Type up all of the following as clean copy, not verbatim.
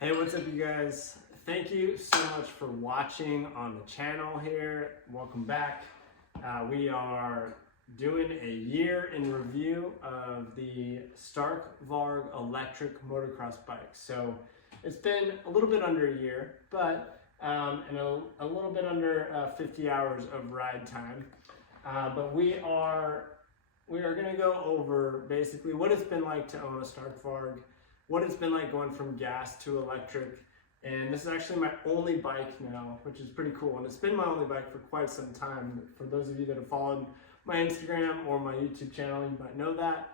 Hey, what's up, you guys? Thank you so much for watching on the channel here. Welcome back. We are doing a year in review of the Stark Varg electric motocross bike. So it's been a little bit under a year, but and a little bit under 50 hours of ride time. But we are going to go over basically what it's been like to own a Stark Varg, what it's been like going from gas to electric. And this is actually my only bike now, which is pretty cool. And it's been my only bike for quite some time. For those of you that have followed my Instagram or my YouTube channel, you might know that.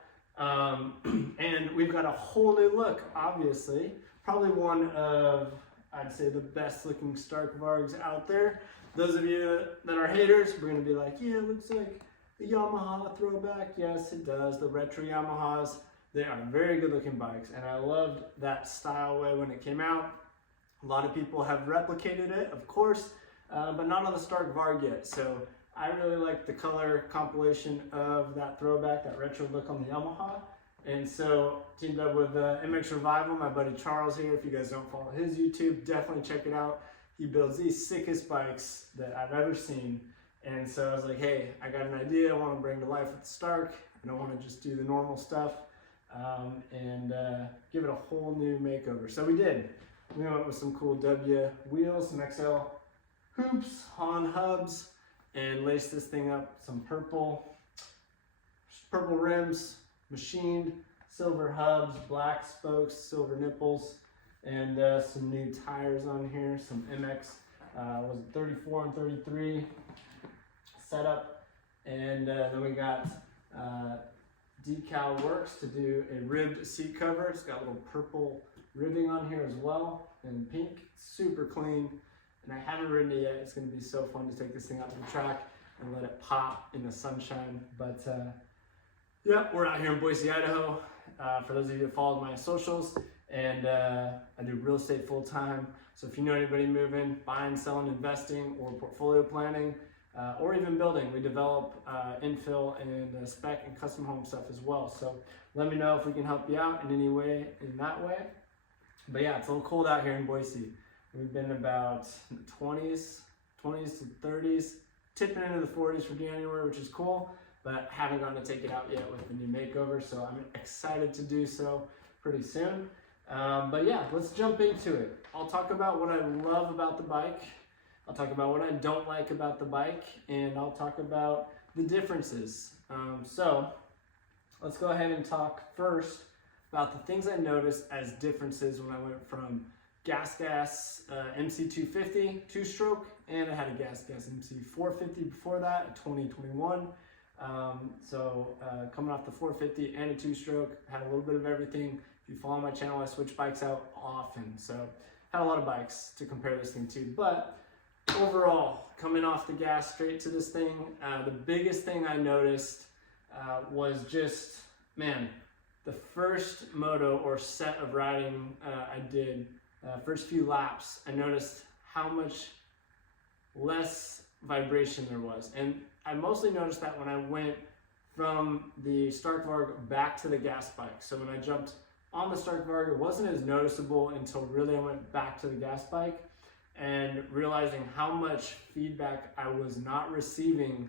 And we've got a whole new look, obviously. Probably one of, I'd say, the best looking Stark Vargs out there. Those of you that are haters, we're gonna be like, yeah, it looks like a Yamaha throwback. Yes, it does. The retro Yamahas, they are very good looking bikes. And I loved that style way when it came out. A lot of people have replicated it, of course, but not on the Stark Varg yet. So I really like the color compilation of that throwback, that retro look on the Yamaha. And so teamed up with MX Revival, my buddy Charles here. If you guys don't follow his YouTube, definitely check it out. He builds the sickest bikes that I've ever seen. And so I was like, hey, I got an idea I want to bring to life with Stark. I don't want to just do the normal stuff and give it a whole new makeover. So we did. We went with some cool W wheels, some XL hoops, Han hubs, and laced this thing up some purple rims, machined silver hubs, black spokes, silver nipples, and some new tires on here, some MX, was it 34 and 33 setup, and then we got decal works to do a ribbed seat cover. It's got a little purple ribbing on here as well, and pink, super clean. And I haven't ridden it yet. It's going to be so fun to take this thing out to the track and let it pop in the sunshine. But yeah, we're out here in Boise, Idaho. For those of you that followed my socials, and I do real estate full time. So if you know anybody moving, buying, selling, investing, or portfolio planning, or even building, we develop infill and spec and custom home stuff as well. So let me know if we can help you out in any way in that way. But yeah, it's a little cold out here in Boise. We've been about in the 20s to 30s, tipping into the 40s for January, which is cool, but haven't gotten to take it out yet with the new makeover, so I'm excited to do so pretty soon. But yeah, let's jump into it. I'll talk about what I love about the bike, I'll talk about what I don't like about the bike, and I'll talk about the differences. So let's go ahead and talk first about the things I noticed as differences when I went from gas MC250 two-stroke, and I had a gas MC450 before that, a 2021. Coming off the 450 and a two-stroke, had a little bit of everything. If you follow my channel, I switch bikes out often, so had a lot of bikes to compare this thing to. But overall, coming off the gas straight to this thing, the biggest thing I noticed was just, man, the first moto or set of riding I did, first few laps, I noticed how much less vibration there was. And I mostly noticed that when I went from the Stark Varg back to the gas bike. So when I jumped on the Stark Varg, it wasn't as noticeable until really I went back to the gas bike and realizing how much feedback I was not receiving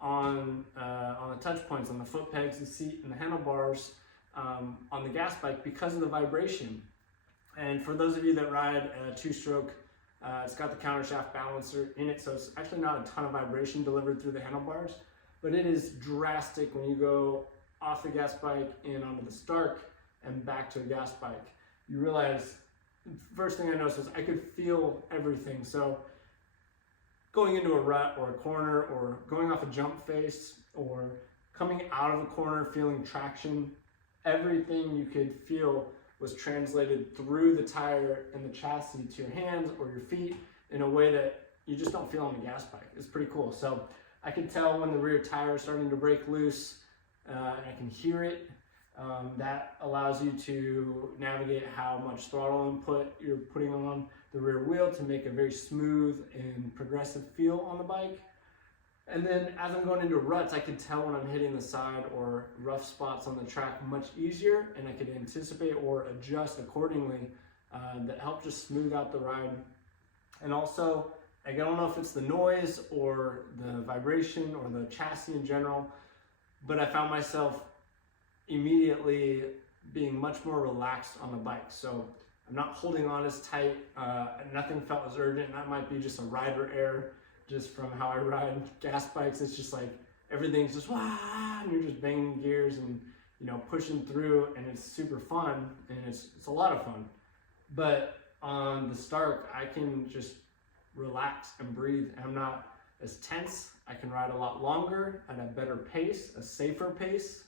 on the touch points, on the foot pegs, the seat, and the handlebars on the gas bike because of the vibration. And for those of you that ride a two-stroke, it's got the countershaft balancer in it, so it's actually not a ton of vibration delivered through the handlebars, but it is drastic when you go off the gas bike and onto the Stark and back to a gas bike. You realize, first thing I noticed was I could feel everything. So going into a rut or a corner, or going off a jump face, or coming out of a corner feeling traction, everything you could feel was translated through the tire and the chassis to your hands or your feet in a way that you just don't feel on the gas bike. It's pretty cool. So I can tell when the rear tire is starting to break loose, I can hear it. That allows you to navigate how much throttle input you're putting on the rear wheel to make a very smooth and progressive feel on the bike. And then as I'm going into ruts, I can tell when I'm hitting the side or rough spots on the track much easier, and I can anticipate or adjust accordingly that help just smooth out the ride. And also, like, I don't know if it's the noise or the vibration or the chassis in general, but I found myself immediately being much more relaxed on the bike. So I'm not holding on as tight, nothing felt as urgent. That might be just a rider error, just from how I ride gas bikes. It's just like everything's just wah, and you're just banging gears and, you know, pushing through, and it's super fun, and it's a lot of fun. But on the Stark, I can just relax and breathe. I'm not as tense. I can ride a lot longer at a better pace, a safer pace.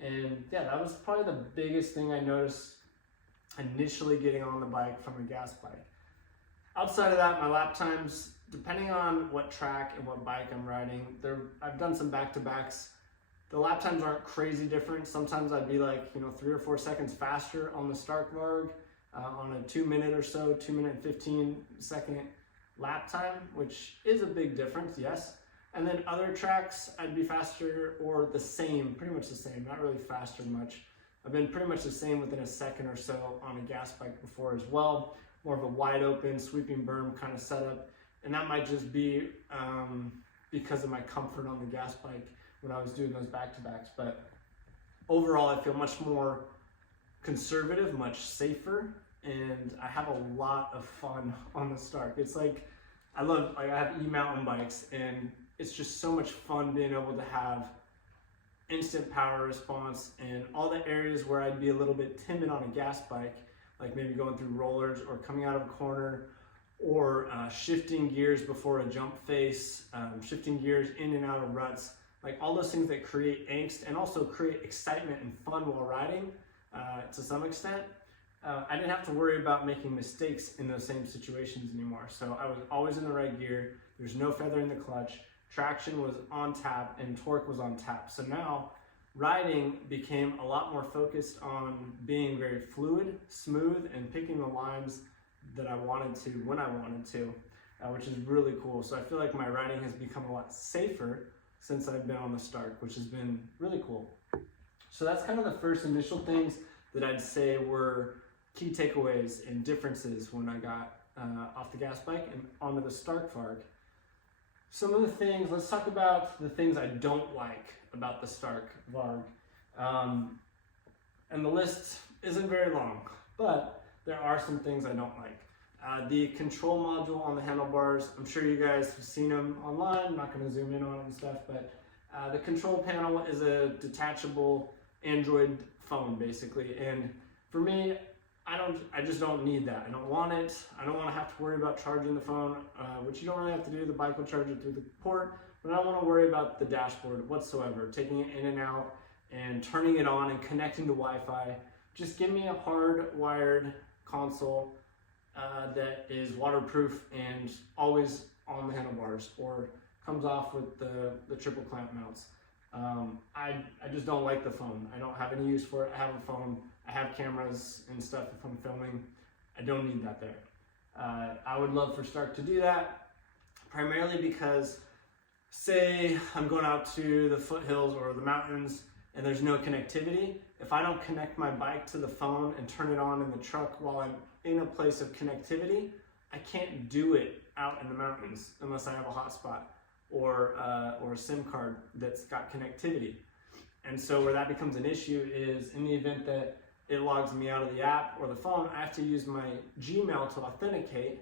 And yeah, that was probably the biggest thing I noticed initially getting on the bike from a gas bike. Outside of that, my lap times, depending on what track and what bike I'm riding, I've done some back-to-backs. The lap times aren't crazy different. Sometimes I'd be like, you know, 3 or 4 seconds faster on the Stark Varg on a 2 minute or so, 2 minute and 15 second lap time, which is a big difference, yes. And then other tracks, I'd be faster or the same, pretty much the same, not really faster much. I've been pretty much the same within a second or so on a gas bike before as well. More of a wide open, sweeping berm kind of setup. And that might just be because of my comfort on the gas bike when I was doing those back-to-backs. But overall, I feel much more conservative, much safer, and I have a lot of fun on the Stark. It's like, I have e-mountain bikes, and it's just so much fun being able to have instant power response, and all the areas where I'd be a little bit timid on a gas bike, like maybe going through rollers or coming out of a corner, or shifting gears before a jump face, shifting gears in and out of ruts, like all those things that create angst and also create excitement and fun while riding to some extent. I didn't have to worry about making mistakes in those same situations anymore. So I was always in the right gear. There's no feather in the clutch. Traction was on tap and torque was on tap. So now riding became a lot more focused on being very fluid, smooth, and picking the lines that I wanted to when I wanted to, which is really cool. So I feel like my riding has become a lot safer since I've been on the Stark, which has been really cool. So that's kind of the first initial things that I'd say were key takeaways and differences when I got off the gas bike and onto the Stark Varg. Some of the things, let's talk about the things I don't like about the Stark Varg. And the list isn't very long, but there are some things I don't like. The control module on the handlebars, I'm sure you guys have seen them online. I'm not going to zoom in on it and stuff, but the control panel is a detachable Android phone basically. And for me, I just don't need that. I don't want it. I don't want to have to worry about charging the phone, which you don't really have to do. The bike will charge it through the port, but I don't want to worry about the dashboard whatsoever, taking it in and out and turning it on and connecting to Wi-Fi. Just give me a hard-wired console that is waterproof and always on the handlebars, or comes off with the triple clamp mounts. I just don't like the phone. I don't have any use for it. I have a phone. I have cameras and stuff if I'm filming. I don't need that there. I would love for Stark to do that, primarily because, say I'm going out to the foothills or the mountains and there's no connectivity. If I don't connect my bike to the phone and turn it on in the truck while I'm in a place of connectivity, I can't do it out in the mountains unless I have a hotspot or a SIM card that's got connectivity. And so where that becomes an issue is in the event that it logs me out of the app or the phone, I have to use my Gmail to authenticate.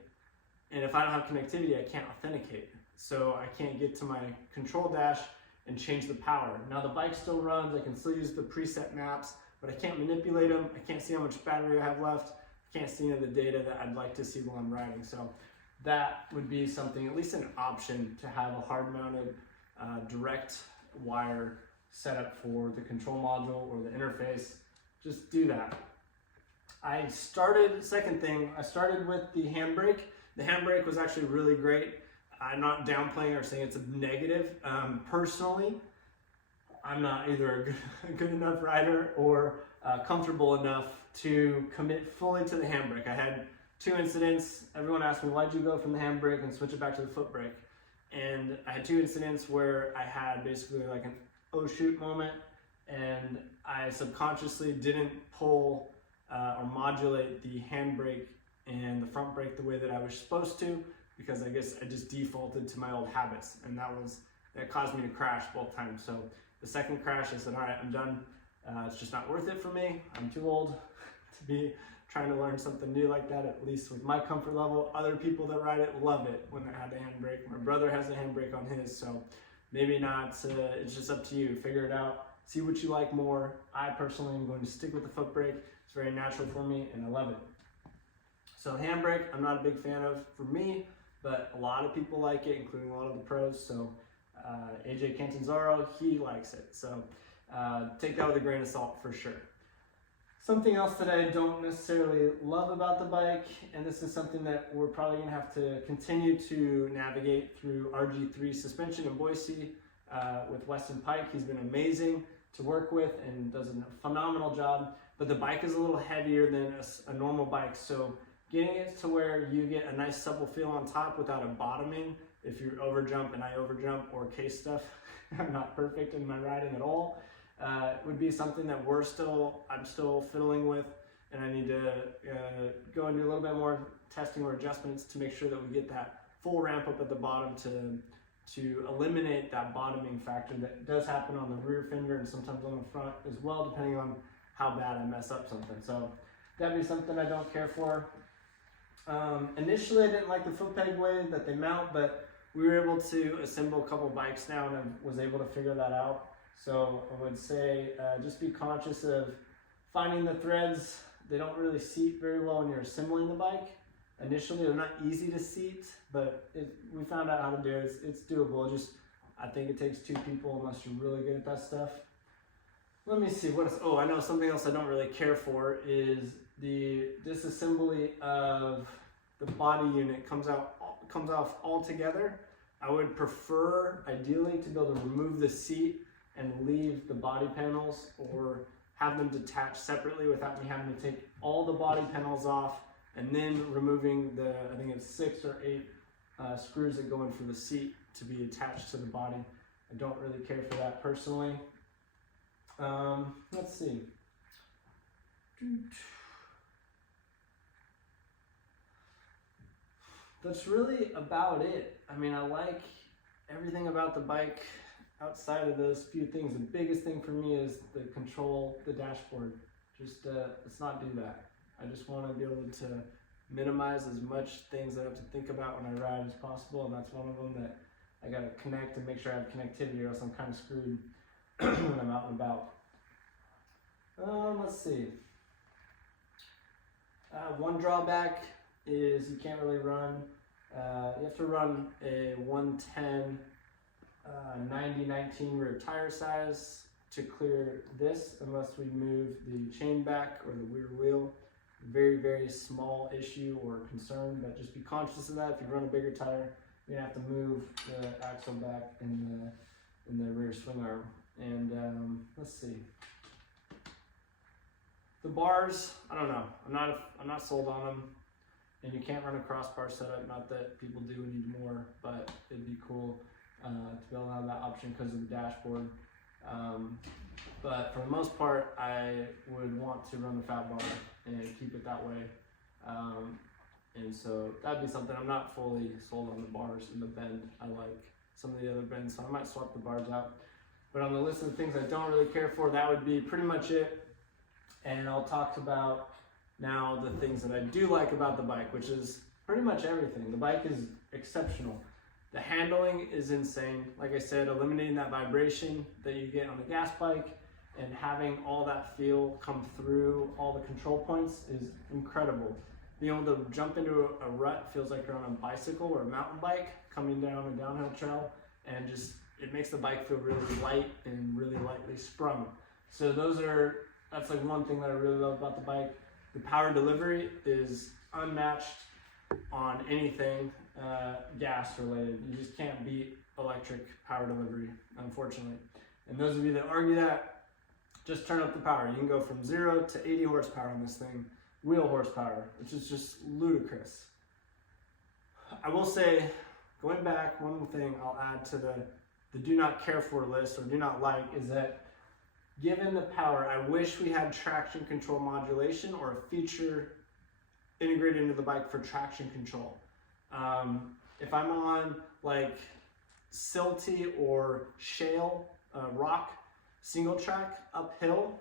And if I don't have connectivity, I can't authenticate. So I can't get to my control dash and change the power. Now the bike still runs, I can still use the preset maps, but I can't manipulate them. I can't see how much battery I have left. I can't see any of the data that I'd like to see while I'm riding. So that would be something, at least an option, to have a hard-mounted direct wire setup for the control module or the interface. Just do that. Second thing, I started with the handbrake. The handbrake was actually really great. I'm not downplaying or saying it's a negative. Personally, I'm not either a good enough rider or comfortable enough to commit fully to the handbrake. I had 2 incidents. Everyone asked me, why'd you go from the handbrake and switch it back to the foot brake? And I had 2 incidents where I had basically like an oh shoot moment, and I subconsciously didn't pull or modulate the handbrake and the front brake the way that I was supposed to, because I guess I just defaulted to my old habits, and that caused me to crash both times. So the second crash, I said, all right, I'm done. It's just not worth it for me. I'm too old to be trying to learn something new like that, at least with my comfort level. Other people that ride it love it when they have the handbrake. My brother has a handbrake on his, so maybe not. It's just up to you. Figure it out. See what you like more. I personally am going to stick with the foot brake. It's very natural for me, and I love it. So handbrake, I'm not a big fan of for me, but a lot of people like it, including a lot of the pros. So AJ Cantanzaro, he likes it. So take that with a grain of salt for sure. Something else that I don't necessarily love about the bike, and this is something that we're probably gonna have to continue to navigate through RG3 suspension in Boise with Weston Pike. He's been amazing to work with and does a phenomenal job, but the bike is a little heavier than a normal bike. So getting it to where you get a nice supple feel on top without a bottoming, if you overjump and I overjump or case stuff, I'm not perfect in my riding at all, would be something that I'm still fiddling with, and I need to go and do a little bit more testing or adjustments to make sure that we get that full ramp up at the bottom to eliminate that bottoming factor that does happen on the rear fender and sometimes on the front as well, depending on how bad I mess up something. So that'd be something I don't care for. Initially, I didn't like the foot peg way that they mount, but we were able to assemble a couple bikes now, and I was able to figure that out. So I would say just be conscious of finding the threads. They don't really seat very well when you're assembling the bike. Initially, they're not easy to seat, but we found out how to do it. It's doable. I think it takes two people unless you're really good at that stuff. Let me see, I know something else I don't really care for is the disassembly of the body unit comes off all together. I would prefer, ideally, to be able to remove the seat and leave the body panels, or have them detached separately without me having to take all the body panels off and then removing I think it's 6 or 8 screws that go in for the seat to be attached to the body. I don't really care for that personally. Let's see. That's really about it. I mean, I like everything about the bike outside of those few things. The biggest thing for me is the control, the dashboard. Let's not do that. I just want to be able to minimize as much things that I have to think about when I ride as possible, and that's one of them that I got to connect and make sure I have connectivity, or else I'm kind of screwed when I'm out and about. Let's see. One drawback is you can't really run. You have to run a 110 90/19 rear tire size to clear this, unless we move the chain back or the rear wheel. Very, very small issue or concern, but just be conscious of that. If you run a bigger tire, you're gonna have to move the axle back in the rear swing arm. And let's see. The bars, I don't know. I'm not sold on them. And you can't run a crossbar setup. Not that people do need more, but it'd be cool to be able to have that option because of the dashboard. But for the most part, I would want to run the fat bar and keep it that way. And so that'd be something. I'm not fully sold on the bars in the bend. I like some of the other bends, so I might swap the bars out. But on the list of things I don't really care for, that would be pretty much it. And I'll talk about now the things that I do like about the bike, which is pretty much everything. The bike is exceptional. The handling is insane. Like I said, eliminating that vibration that you get on the gas bike and having all that feel come through all the control points is incredible. Being able to jump into a rut feels like you're on a bicycle or a mountain bike coming down a downhill trail, and it makes the bike feel really light and really lightly sprung. So that's like one thing that I really love about the bike. The power delivery is unmatched on anything gas related. You just can't beat electric power delivery, unfortunately. And those of you that argue that, just turn up the power. You can go from 0 to 80 horsepower on this thing, wheel horsepower, which is just ludicrous. I will say, going back, one thing I'll add to the do not care for list or do not like is that given the power, I wish we had traction control modulation or a feature integrated into the bike for traction control. If I'm on like silty or shale rock single track uphill,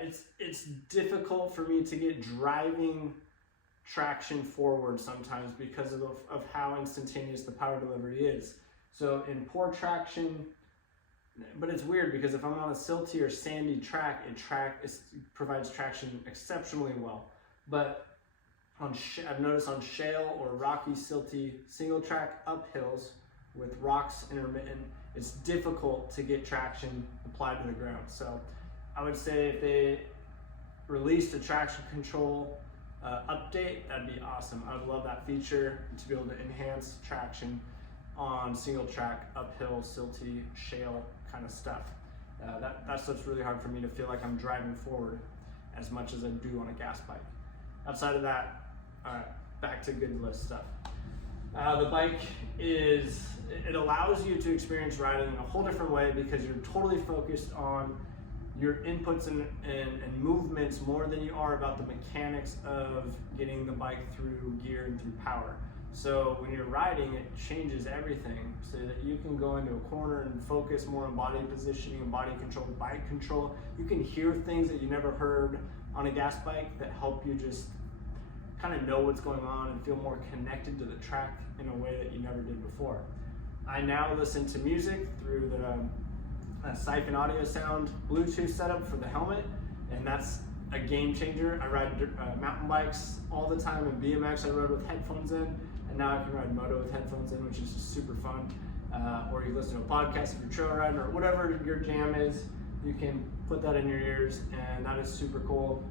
it's difficult for me to get driving traction forward sometimes because of how instantaneous the power delivery is. So in poor traction, but it's weird because if I'm on a silty or sandy track, it provides traction exceptionally well. But I've noticed on shale or rocky, silty single track uphills with rocks intermittent, it's difficult to get traction applied to the ground. So I would say if they released a traction control update, that'd be awesome. I would love that feature to be able to enhance traction on single track, uphill, silty, shale kind of stuff. That stuff's really hard for me to feel like I'm driving forward as much as I do on a gas bike. Outside of that, all right, back to good list stuff. The bike it allows you to experience riding in a whole different way because you're totally focused on your inputs and movements more than you are about the mechanics of getting the bike through gear and through power. So when you're riding, it changes everything so that you can go into a corner and focus more on body positioning and body control, bike control. You can hear things that you never heard on a gas bike that help you just kind of know what's going on and feel more connected to the track in a way that you never did before. I now listen to music through the Siphon Audio Sound Bluetooth setup for the helmet, and that's a game changer. I ride mountain bikes all the time, and BMX I rode with headphones in, and now I can ride moto with headphones in, which is just super fun. Or you listen to a podcast if you're trail riding or whatever your jam is, you can put that in your ears, and that is super cool.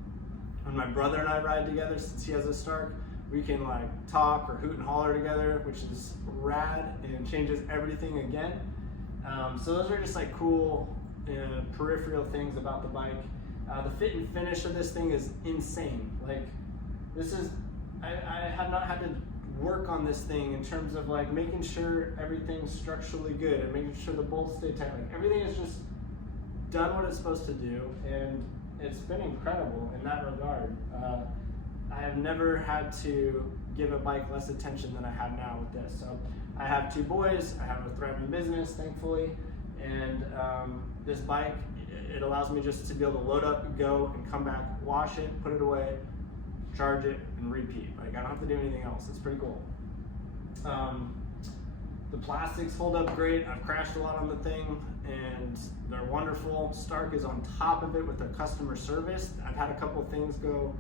When my brother and I ride together, since he has a Stark, we can like talk or hoot and holler together, which is rad and changes everything again. So those are just like cool peripheral things about the bike. The fit and finish of this thing is insane. Like I have not had to work on this thing in terms of like making sure everything's structurally good and making sure the bolts stay tight. Like everything is just done what it's supposed to do, and it's been incredible in that regard. I have never had to give a bike less attention than I have now with this. So I have 2 boys, I have a thriving business, thankfully, and this bike, it allows me just to be able to load up, go, and come back, wash it, put it away, charge it, and repeat. Like I don't have to do anything else. It's pretty cool. The plastics hold up great. I've crashed a lot on the thing, and they're wonderful. Stark is on top of it with their customer service. I've had a couple things go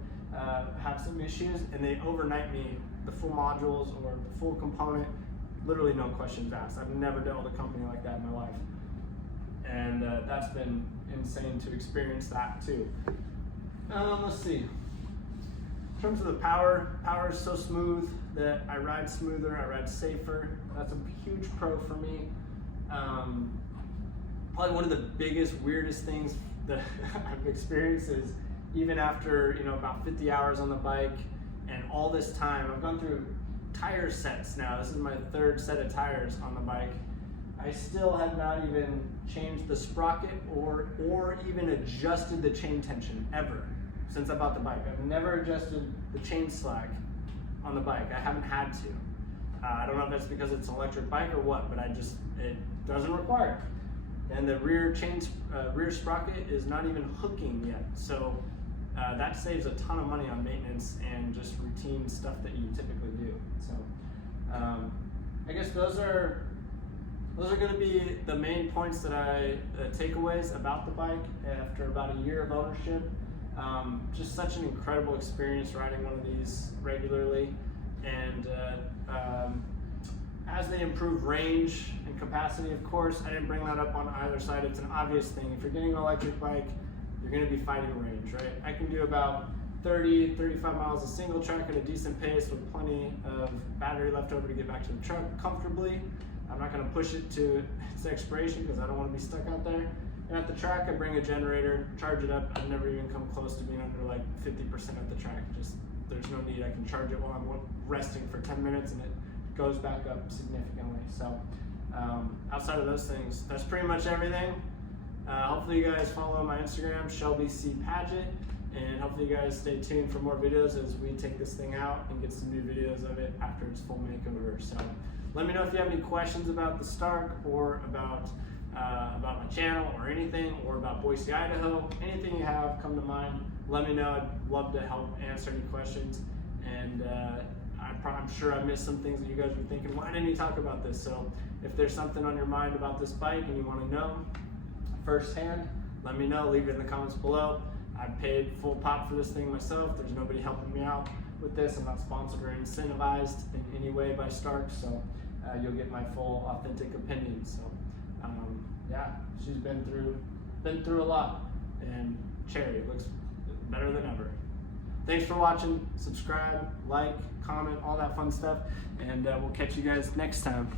have some issues, and they overnight me the full modules or the full component, literally no questions asked. I've never dealt with a company like that in my life, and that's been insane to experience that too. Let's see. In terms of the power is so smooth that I ride smoother, I ride safer. That's a huge pro for me. Probably one of the biggest, weirdest things that I've experienced is even after about 50 hours on the bike and all this time, I've gone through tire sets now. This is my 3rd set of tires on the bike. I still have not even changed the sprocket or even adjusted the chain tension ever since I bought the bike. I've never adjusted the chain slack on the bike. I haven't had to. I don't know if that's because it's an electric bike or what, but it doesn't require it. And the rear sprocket is not even hooking yet. So that saves a ton of money on maintenance and just routine stuff that you typically do. So I guess those are going to be the main points that takeaways about the bike after about a year of ownership. Just such an incredible experience riding one of these regularly, and as they improve range and capacity, of course, I didn't bring that up on either side. It's an obvious thing. If you're getting an electric bike, you're going to be fighting range, right? I can do about 30, 35 miles of single track at a decent pace with plenty of battery left over to get back to the truck comfortably. I'm not going to push it to its expiration because I don't want to be stuck out there. And at the track, I bring a generator, charge it up. I've never even come close to being under like 50% at the track. Just there's no need. I can charge it while I'm resting for 10 minutes, and it goes back up significantly. So outside of those things, that's pretty much everything. Hopefully you guys follow my Instagram, Shelby C. Paget, and hopefully you guys stay tuned for more videos as we take this thing out and get some new videos of it after its full makeover. So let me know if you have any questions about the Stark or about my channel or anything, or about Boise, Idaho. Anything you have come to mind, let me know. I'd love to help answer any questions. And I'm sure I missed some things that you guys were thinking, why didn't you talk about this? So if there's something on your mind about this bike and you want to know firsthand, let me know. Leave it in the comments below. I paid full pop for this thing myself. There's nobody helping me out with this. I'm not sponsored or incentivized in any way by Stark, so you'll get my full authentic opinion. So yeah, she's been through a lot, and Cherry looks better than ever. Thanks for watching. Subscribe, like, comment, all that fun stuff, and we'll catch you guys next time.